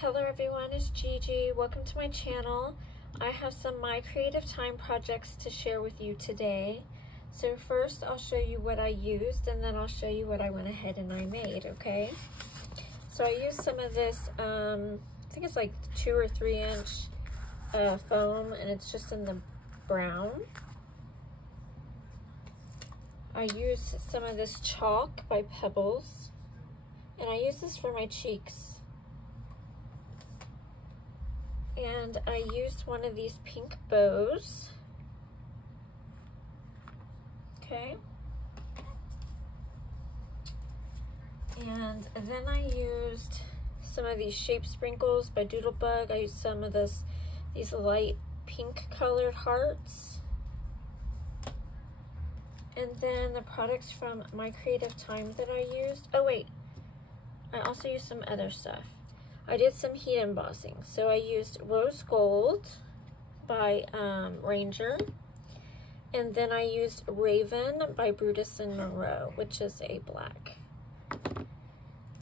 Hello everyone, it's Gigi. Welcome to my channel. I have some My Creative Time projects to share with you today. So first I'll show you what I used and then I'll show you what I went ahead and I made, okay? So I used some of this, I think it's like 2 or 3 inch foam, and it's just in the brown. I used some of this chalk by Pebbles, and I use this for my cheeks. And I used one of these pink bows. Okay. And then I used some of these shape sprinkles by Doodlebug. I used some of these light pink colored hearts. And then the products from My Creative Time that I used. Oh wait, I also used some other stuff. I did some heat embossing. So I used Rose Gold by Ranger. And then I used Raven by Brutus and Monroe, which is a black.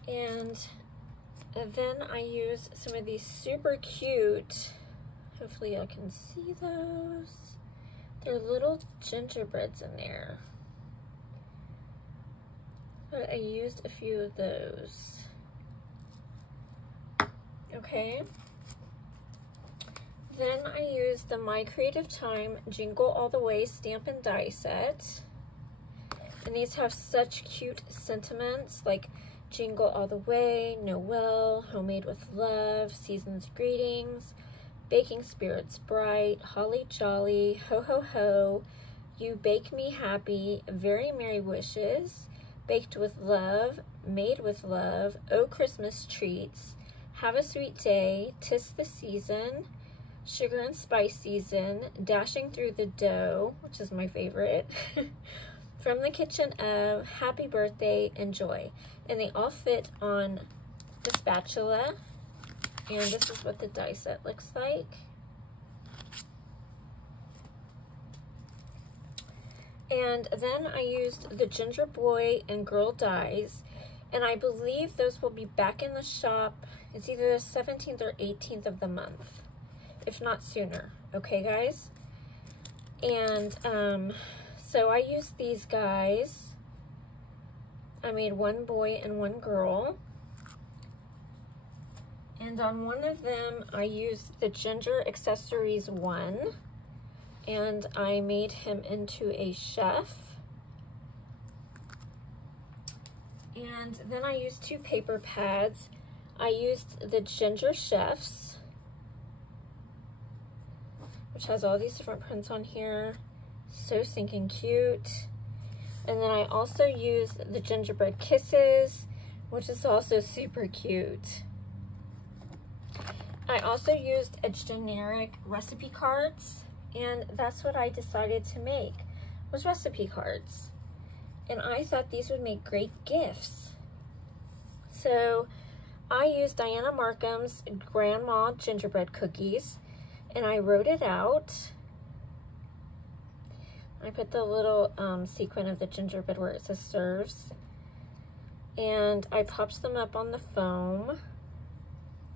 And then I used some of these super cute, hopefully I can see those. They're little gingerbreads in there. But I used a few of those. Okay. Then I used the My Creative Time Jingle All the Way stamp and die set. And these have such cute sentiments like Jingle All the Way, Noel, Homemade with Love, Season's Greetings, Baking Spirits Bright, Holly Jolly, Ho Ho Ho, You Bake Me Happy, Very Merry Wishes, Baked with Love, Made with Love, Oh Christmas Treats, Have a Sweet Day, 'Tis the Season, Sugar and Spice Season, Dashing Through the Dough, which is my favorite, From the Kitchen of, Happy Birthday, and Joy. And they all fit on the spatula. And this is what the die set looks like. And then I used the Ginger Boy and Girl dies. And I believe those will be back in the shop. It's either the 17th or 18th of the month, if not sooner. Okay, guys? And so I used these guys. I made one boy and one girl. And on one of them, I used the Ginger Accessories 1. And I made him into a chef. And then I used 2 paper pads. I used the Ginger Chefs, which has all these different prints on here. So stinking cute. And then I also used the Gingerbread Kisses, which is also super cute. I also used a generic recipe cards, and that's what I decided to make, was recipe cards. And I thought these would make great gifts. So I used Diana Markham's Grandma Gingerbread Cookies, and I wrote it out. I put the little sequin of the gingerbread where it says serves. And I popped them up on the foam.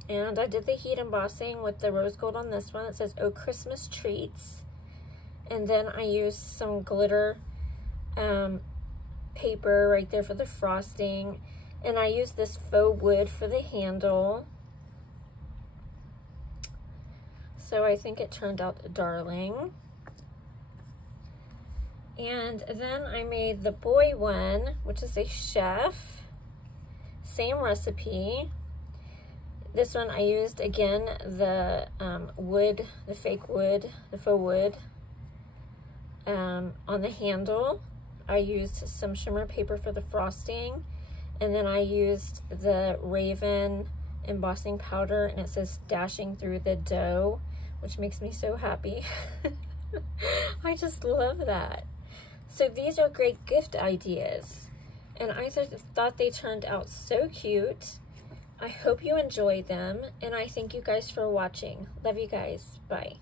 And I did the heat embossing with the rose gold on this one. It says, Oh Christmas Treats. And then I used some glitter paper right there for the frosting. And I used this faux wood for the handle. So I think it turned out darling. And then I made the boy one, which is a chef. Same recipe. This one I used, again, the wood, the fake wood, the faux wood. On the handle, I used some shimmer paper for the frosting. And then I used the Raven embossing powder, and it says Dashing Through the Dough, which makes me so happy. I just love that. So these are great gift ideas. And I thought they turned out so cute. I hope you enjoyed them, and I thank you guys for watching. Love you guys. Bye.